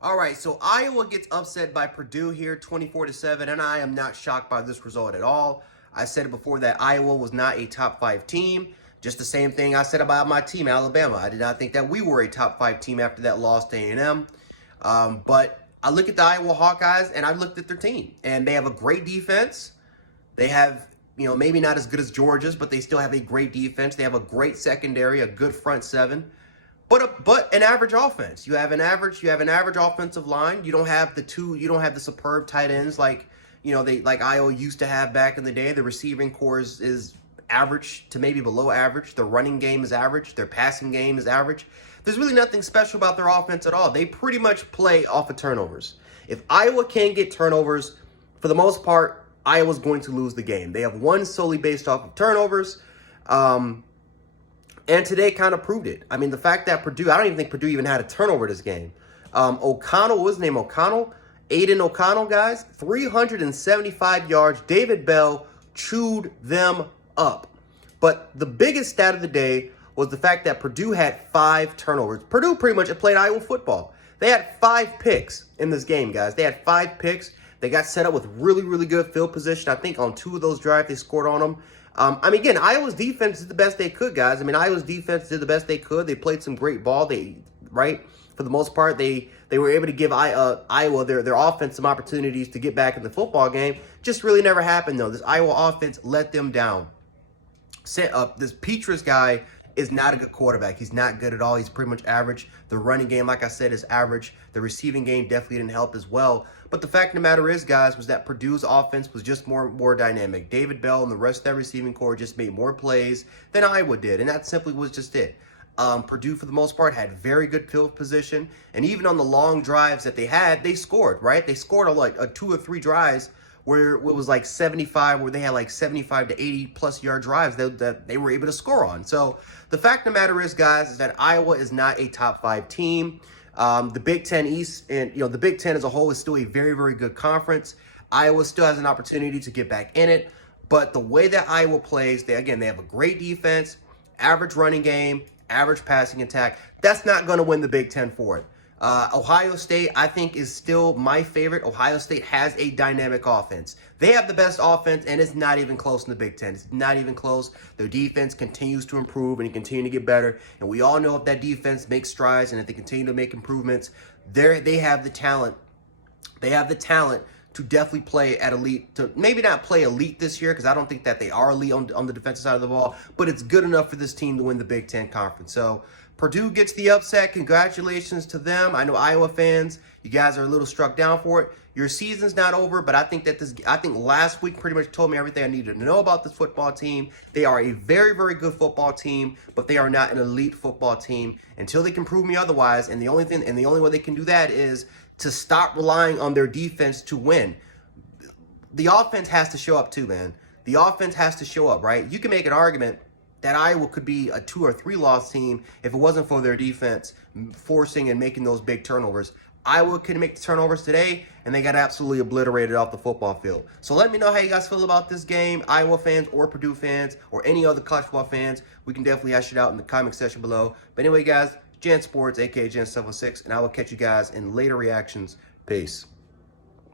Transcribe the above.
All right, so Iowa gets upset by Purdue here 24-7, and I am not shocked by this result at all. I said it before that Iowa was not a top 5 team. Just the same thing I said about my team, Alabama. I did not think that we were a top 5 team after that loss to A&M. But I look at the Iowa Hawkeyes, and I looked at their team, and they have a great defense. They have, maybe not as good as Georgia's, but they still have a great defense. They have a great secondary, a good front seven. But an average offense. You have an average offensive line. You don't have the superb tight ends like Iowa used to have back in the day. The receiving core is average to maybe below average. The running game is average. Their passing game is average. There's really nothing special about their offense at all. They pretty much play off of turnovers. If Iowa can't get turnovers, for the most part, Iowa's going to lose the game. They have won solely based off of turnovers. And today kind of proved it. I mean, the fact that Purdue, I don't even think Purdue even had a turnover this game. O'Connell, what was his name? O'Connell? Aiden O'Connell, guys. 375 yards. David Bell chewed them up. But the biggest stat of the day was the fact that Purdue had 5 turnovers. Purdue pretty much played Iowa football. They had 5 picks in this game, guys. They had 5 picks. They got set up with really, really good field position. I think on 2 of those drives, they scored on them. Again, Iowa's defense did the best they could, guys. Iowa's defense did the best they could. They played some great ball. For the most part, they were able to give Iowa their offense some opportunities to get back in the football game. Just really never happened, though. This Iowa offense let them down. This Petrus guy is not a good quarterback. He's not good at all. He's pretty much average. The running game, like I said, is average. The receiving game definitely didn't help as well. But the fact of the matter is, guys, was that Purdue's offense was just more dynamic. David Bell and the rest of that receiving core just made more plays than Iowa did, and that simply was just it. Purdue, for the most part, had very good field position, and even on the long drives that they had, they scored, right? They scored on like 2 or 3 drives where it was like 75, where they had like 75 to 80 plus yard drives that they were able to score on. So the fact of the matter is, guys, is that Iowa is not a top 5 team. The Big Ten East and the Big Ten as a whole is still a very, very good conference. Iowa still has an opportunity to get back in it, but the way that Iowa plays, they have a great defense, average running game, average passing attack. That's not going to win the Big Ten for it. Ohio State, I think, is still my favorite. Ohio State has a dynamic offense. They have the best offense, and it's not even close in the Big Ten. It's not even close. Their defense continues to improve and continue to get better. And we all know if that defense makes strides and if they continue to make improvements, they have the talent. They have the talent to definitely play at elite, to maybe not play elite this year, because I don't think that they are elite on the defensive side of the ball, but it's good enough for this team to win the Big Ten Conference. So Purdue gets the upset. Congratulations to them. I know Iowa fans, you guys are a little struck down for it. Your season's not over, but I think last week pretty much told me everything I needed to know about this football team. They are a very, very good football team, but they are not an elite football team until they can prove me otherwise. And the only way they can do that is to stop relying on their defense to win. The offense has to show up too, man. The offense has to show up, right? You can make an argument that Iowa could be a 2 or 3 loss team if it wasn't for their defense forcing and making those big turnovers. Iowa couldn't make the turnovers today, and they got absolutely obliterated off the football field. So let me know how you guys feel about this game, Iowa fans or Purdue fans or any other college football fans. We can definitely hash it out in the comment section below. But anyway, guys, Jan Sports, aka Jan706, and I will catch you guys in later reactions. Peace.